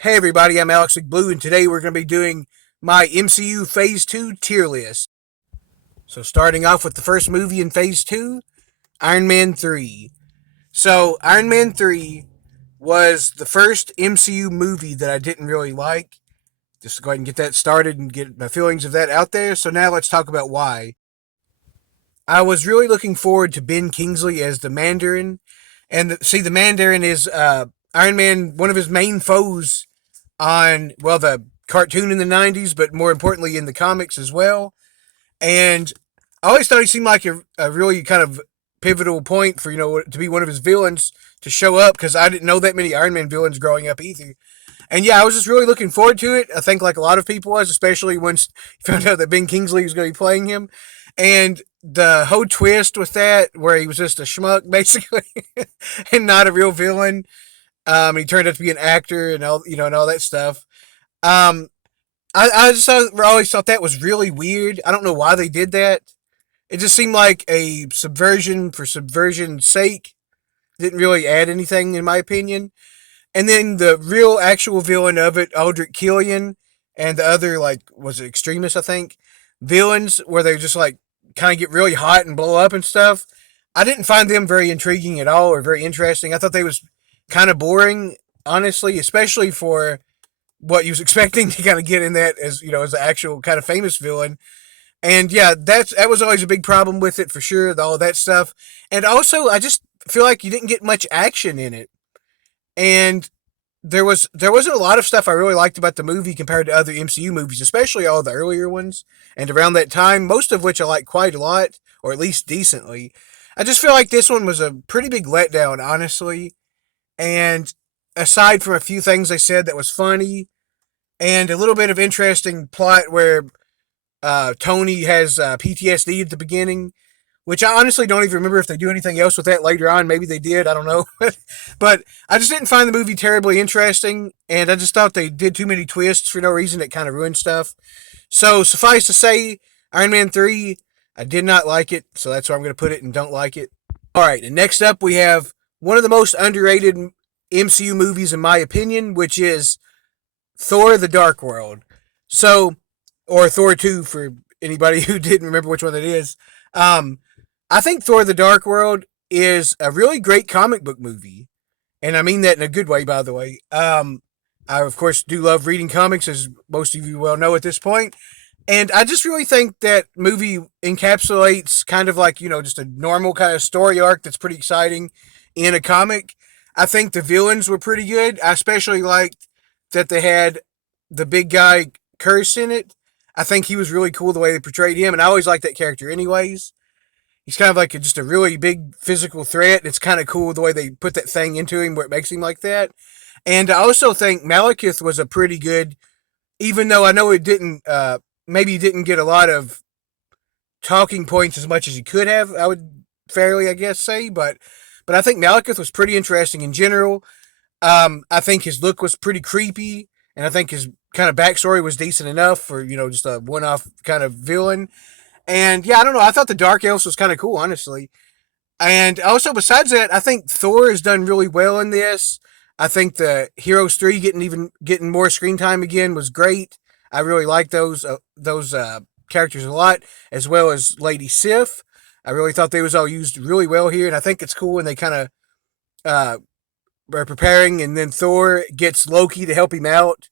Hey everybody, I'm Alex Blue, and today we're going to be doing my MCU Phase 2 tier list. So, starting off with the first movie in Phase 2, Iron Man 3. So, Iron Man 3 was the first MCU movie that I didn't really like. Just to go ahead and get that started and get my feelings of that out there. So, now let's talk about why. I was really looking forward to Ben Kingsley as the Mandarin. And the Mandarin is Iron Man, one of his main foes on, well, the cartoon in the 90s, but more importantly in the comics as well. And I always thought he seemed like a really kind of pivotal point for, to be one of his villains to show up because I didn't know that many Iron Man villains growing up either. And yeah, I was just really looking forward to it. I think like a lot of people was, especially once you found out that Ben Kingsley was going to be playing him. And the whole twist with that, where he was just a schmuck basically, and not a real villain. He turned out to be an actor and all and all that stuff. Um, always thought that was really weird. I don't know why they did that. It just seemed like a subversion for subversion's sake. Didn't really add anything, in my opinion. And then the real actual villain of it, Aldrich Killian, and the other, like, was it Extremis, I think? Villains, where they just, like, kind of get really hot and blow up and stuff. I didn't find them very intriguing at all or very interesting. I thought they was kind of boring, honestly, especially for what you was expecting to kind of get in that as as an actual kind of famous villain. And yeah, that was always a big problem with it for sure, all that stuff. And also, I just feel like you didn't get much action in it. And there wasn't a lot of stuff I really liked about the movie compared to other MCU movies, especially all the earlier ones. And around that time, most of which I like quite a lot, or at least decently. I just feel like this one was a pretty big letdown, honestly. And aside from a few things they said that was funny, and a little bit of interesting plot where Tony has PTSD at the beginning, which I honestly don't even remember if they do anything else with that later on. Maybe they did. I don't know. But I just didn't find the movie terribly interesting, and I just thought they did too many twists for no reason. It kind of ruined stuff. So suffice to say, Iron Man 3, I did not like it, so that's where I'm going to put it and don't like it. All right, and next up we have one of the most underrated MCU movies, in my opinion, which is Thor: The Dark World. So, or Thor 2 for anybody who didn't remember which one it is. Um, I think Thor: The Dark World is a really great comic book movie, and I mean that in a good way, by the way. I of course do love reading comics, as most of you well know at this point, and I just really think that movie encapsulates kind of like just a normal kind of story arc that's pretty exciting in a comic. I think the villains were pretty good. I especially liked that they had the big guy Curse in it. I think he was really cool the way they portrayed him, and I always liked that character anyways. He's kind of like just a really big physical threat. It's kind of cool the way they put that thing into him where it makes him like that. And I also think Malekith was a pretty good, even though I know it didn't, maybe he didn't get a lot of talking points as much as he could have. I would fairly, I guess, say, but I think Malekith was pretty interesting in general. I think his look was pretty creepy, and I think his kind of backstory was decent enough for just a one-off kind of villain. And yeah, I don't know. I thought the Dark Elves was kind of cool, honestly. And also, besides that, I think Thor has done really well in this. I think the Heroes 3 getting more screen time again was great. I really like those characters a lot, as well as Lady Sif. I really thought they was all used really well here, and I think it's cool when they kind of uh, are preparing, and then Thor gets Loki to help him out,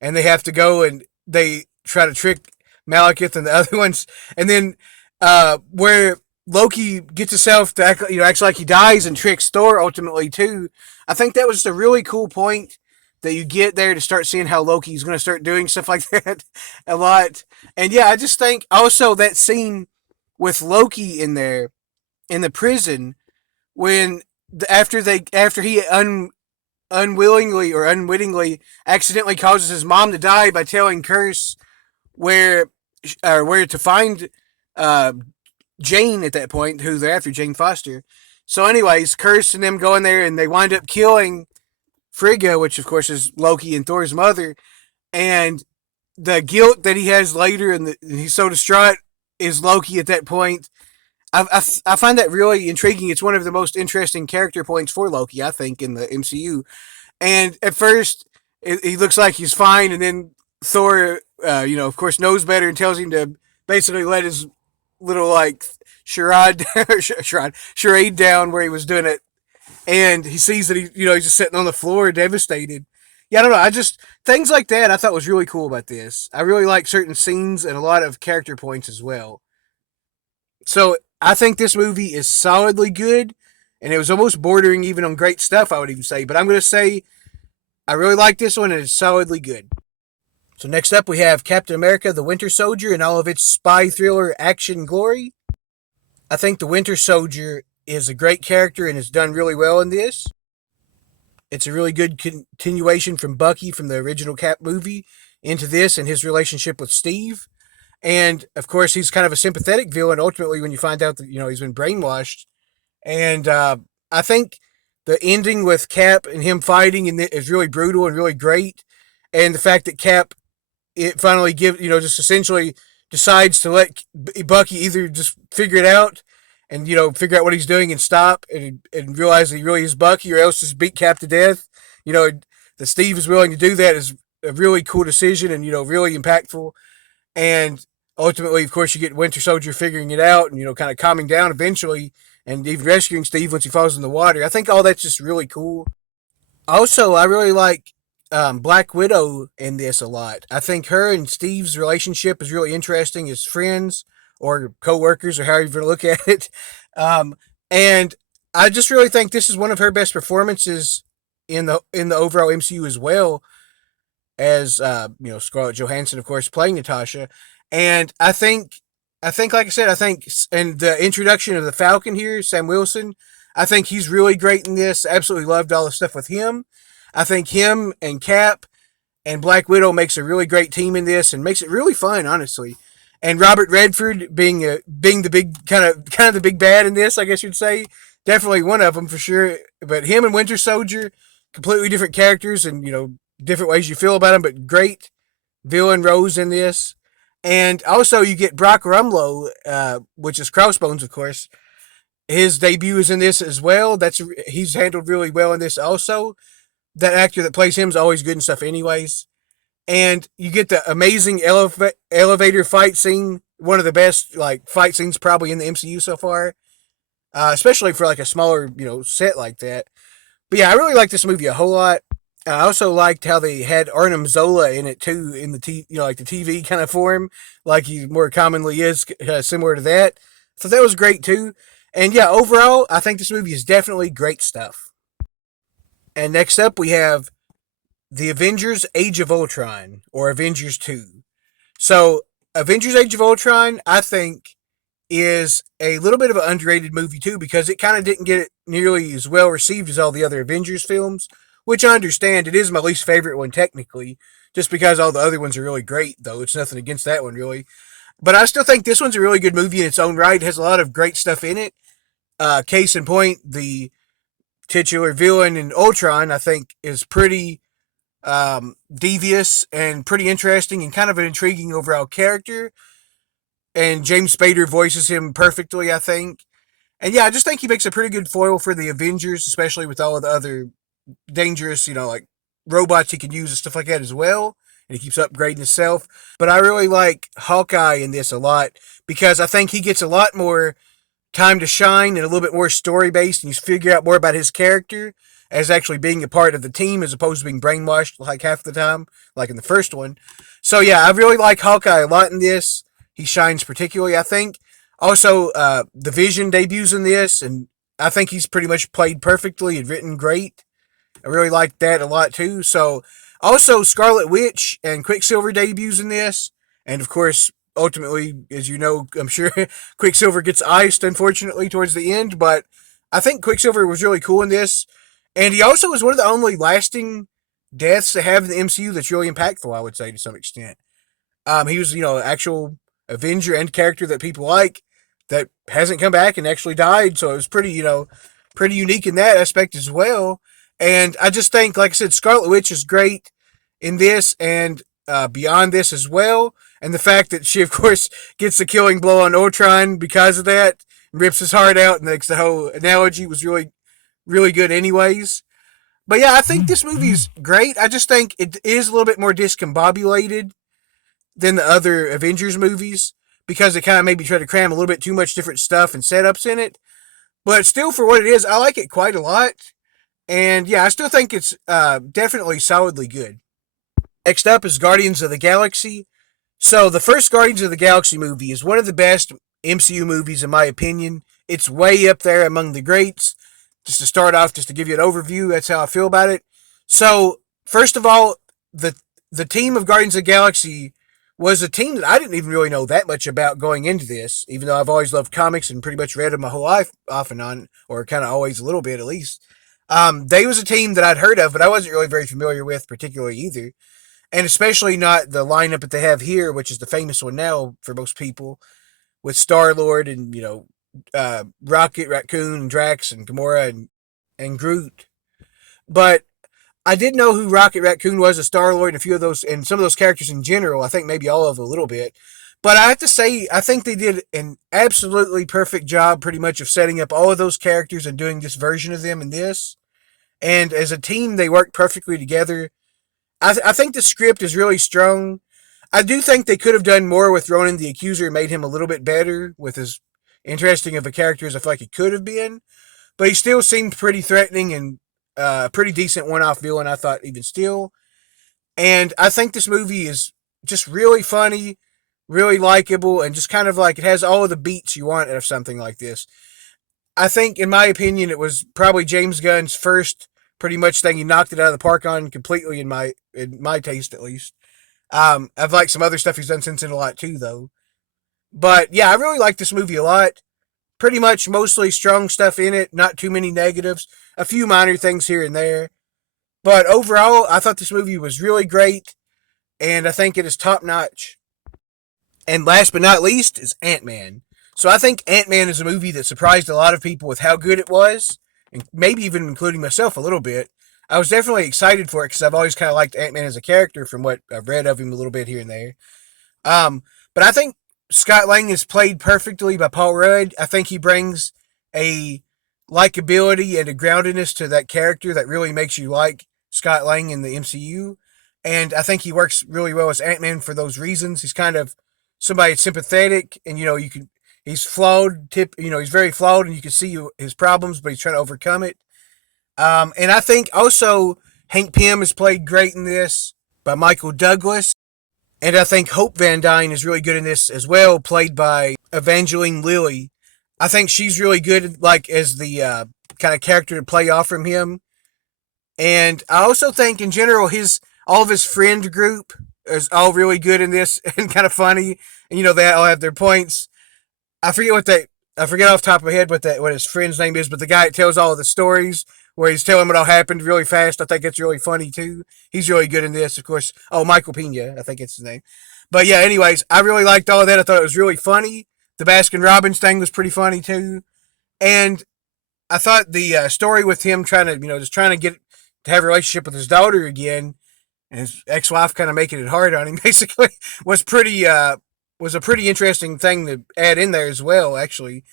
and they have to go and they try to trick Malekith and the other ones, and then where Loki gets himself to acts like he dies and tricks Thor ultimately too. I think that was just a really cool point that you get there to start seeing how Loki's going to start doing stuff like that a lot. And yeah, I just think also that scene with Loki in there in the prison when after he unwillingly or unwittingly accidentally causes his mom to die by telling Curse where where to find uh, Jane at that point, who they're after, Jane Foster. So, anyways, Curse and them go in there and they wind up killing Frigga, which of course is Loki and Thor's mother. And the guilt that he has later, and he's so distraught, is Loki at that point. I find that really intriguing. It's one of the most interesting character points for Loki, I think, in the MCU. And at first, he looks like he's fine, and then Thor, of course, knows better and tells him to basically let his little like charade down where he was doing it, and he sees that he's just sitting on the floor, devastated. Yeah, I don't know. I just things like that I thought was really cool about this. I really like certain scenes and a lot of character points as well. So I think this movie is solidly good, and it was almost bordering even on great stuff. I would even say, but I'm going to say I really like this one, and it's solidly good. So next up, we have Captain America: The Winter Soldier in all of its spy thriller action glory. I think the Winter Soldier is a great character and is done really well in this. It's a really good continuation from Bucky from the original Cap movie into this and his relationship with Steve. And of course, he's kind of a sympathetic villain ultimately when you find out that he's been brainwashed. And I think the ending with Cap and him fighting is really brutal and really great. And the fact that Cap it finally just essentially decides to let Bucky either just figure it out and figure out what he's doing and stop and realize that he really is Bucky, or else just beat Cap to death. You know that Steve is willing to do that is a really cool decision and really impactful. And ultimately, of course, you get Winter Soldier figuring it out and kind of calming down eventually, and even rescuing Steve once he falls in the water. I think all that's just really cool. Also, I really like Black Widow in this a lot. I think her and Steve's relationship is really interesting as friends or co-workers or however you want to look at it. And I just really think this is one of her best performances in the overall MCU as well as Scarlett Johansson, of course, playing Natasha. And I think, like I said, and the introduction of the Falcon here, Sam Wilson, I think he's really great in this. Absolutely loved all the stuff with him. I think him and Cap and Black Widow makes a really great team in this and makes it really fun, honestly. And Robert Redford being the big kind of the big bad in this, I guess you'd say, definitely one of them for sure. But him and Winter Soldier, completely different characters and different ways you feel about them, but great villain roles in this. And also you get Brock Rumlow, which is Crossbones, of course. His debut is in this as well. He's handled really well in this also. That actor that plays him is always good and stuff anyways. And you get the amazing elevator fight scene, one of the best fight scenes probably in the MCU so far, especially for a smaller set like that. But yeah, I really like this movie a whole lot. I also liked how they had Arnim Zola in it too, in the TV kind of form, like he more commonly is, similar to that. So that was great too. And yeah, overall, I think this movie is definitely great stuff. And next up, we have The Avengers Age of Ultron, or Avengers 2. So, Avengers Age of Ultron, I think, is a little bit of an underrated movie too, because it kind of didn't get nearly as well received as all the other Avengers films, which I understand. It is my least favorite one, technically, just because all the other ones are really great, though. It's nothing against that one, really. But I still think this one's a really good movie in its own right. It has a lot of great stuff in it. Case in point, the titular villain in Ultron, I think, is pretty devious and pretty interesting and kind of an intriguing overall character. And James Spader voices him perfectly, I think. And yeah, I just think he makes a pretty good foil for the Avengers, especially with all of the other dangerous, robots he can use and stuff like that as well. And he keeps upgrading himself. But I really like Hawkeye in this a lot because I think he gets a lot more time to shine and a little bit more story based, and you figure out more about his character as actually being a part of the team as opposed to being brainwashed half the time, like in the first one. So yeah, I really like Hawkeye a lot in this. He shines particularly, I think. Also, the Vision debuts in this, and I think he's pretty much played perfectly and written great. I really like that a lot too. So, also Scarlet Witch and Quicksilver debuts in this, and of course, ultimately, as you know, I'm sure Quicksilver gets iced, unfortunately, towards the end. But I think Quicksilver was really cool in this, and he also was one of the only lasting deaths to have in the MCU that's really impactful. I would say to some extent. He was, actual Avenger and character that people like that hasn't come back and actually died. So it was pretty, pretty unique in that aspect as well. And I just think, like I said, Scarlet Witch is great in this and beyond this as well. And the fact that she, of course, gets the killing blow on Ultron because of that, rips his heart out, and the whole analogy was really, really good anyways. But yeah, I think this movie's great. I just think it is a little bit more discombobulated than the other Avengers movies because it kind of maybe try to cram a little bit too much different stuff and setups in it. But still, for what it is, I like it quite a lot. And yeah, I still think it's definitely solidly good. Next up is Guardians of the Galaxy. So the first Guardians of the Galaxy movie is one of the best MCU movies in my opinion. It's way up there among the greats. Just to start off, just to give you an overview, that's how I feel about it. So first of all, the the team of Guardians of the Galaxy was a team that I didn't even really know that much about going into this, even though I've always loved comics and pretty much read them my whole life off and on, or kind of always a little bit at least. They was a team that I'd heard of, but I wasn't really very familiar with particularly either, and especially not the lineup that they have here, which is the famous one now for most people, with Star Lord and Rocket, Raccoon, Drax, and Gamora and Groot. But I did know who Rocket Raccoon was, a Star Lord, and a few of those, and some of those characters in general. I think maybe all of them a little bit. But I have to say, I think they did an absolutely perfect job, pretty much, of setting up all of those characters and doing this version of them in this. And as a team, they work perfectly together. I think the script is really strong. I do think they could have done more with Ronan the Accuser and made him a little bit better with as interesting of a character as I feel like he could have been. But he still seemed pretty threatening and a pretty decent one-off villain, I thought, even still. And I think this movie is just really funny, really likable, and just kind of like it has all of the beats you want out of something like this. I think, in my opinion, it was probably James Gunn's first pretty much thing. He knocked it out of the park on completely in my taste at least. I've liked some other stuff he's done since then a lot too, though. But yeah, I really like this movie a lot. Pretty much mostly strong stuff in it, not too many negatives, a few minor things here and there. But overall, I thought this movie was really great, and I think it is top notch. And last but not least is Ant-Man. So I think Ant-Man is a movie that surprised a lot of people with how good it was, and maybe even including myself a little bit. I was definitely excited for it because I've always kind of liked Ant-Man as a character from what I've read of him a little bit here and there. But I think Scott Lang is played perfectly by Paul Rudd. I think he brings a likability and a groundedness to that character that really makes you like Scott Lang in the MCU. And I think he works really well as Ant Man for those reasons. He's kind of somebody sympathetic, and you can. He's flawed. He's very flawed, and you can see his problems, but he's trying to overcome it. And I think also Hank Pym is played great in this by Michael Douglas. And I think Hope Van Dyne is really good in this as well, played by Evangeline Lilly. I think she's really good, like as the kind of character to play off from him. And I also think, in general, his all of his friend group is all really good in this and kind of funny. And they all have their points. I forget what they. I forget off the top of my head what his friend's name is, but the guy that tells all of the stories where he's telling what all happened really fast. I think it's really funny too. He's really good in this, of course. Oh, Michael Pena, I think it's his name. But yeah, anyways, I really liked all of that. I thought it was really funny. The Baskin Robbins thing was pretty funny too, and I thought the story with him trying to, just trying to get to have a relationship with his daughter again, and his ex-wife kind of making it hard on him, basically, was a pretty interesting thing to add in there as well, actually.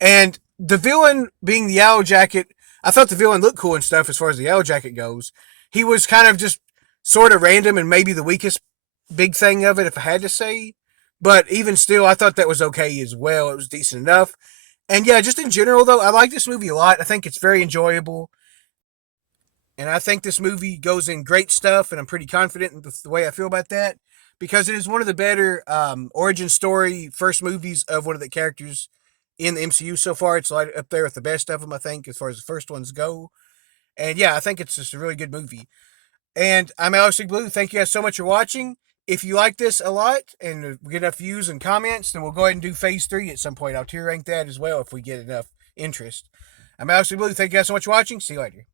And the villain being the Yellow Jacket, I thought the villain looked cool and stuff as far as the Yellow Jacket goes. He was kind of just sort of random and maybe the weakest big thing of it, if I had to say. But even still, I thought that was okay as well. It was decent enough. And yeah, just in general, though, I like this movie a lot. I think it's very enjoyable. And I think this movie goes in great stuff, and I'm pretty confident in the way I feel about that because it is one of the better origin story first movies of one of the characters in the MCU so far. It's like up there with the best of them, I think, as far as the first ones go. And yeah, I think it's just a really good movie. And I'm Alex Blue. Thank you guys so much for watching. If you like this a lot and we get enough views and comments, then we'll go ahead and do phase 3 at some point. I'll tier rank that as well if we get enough interest. I'm Alex Blue. Thank you guys so much for watching. See you later.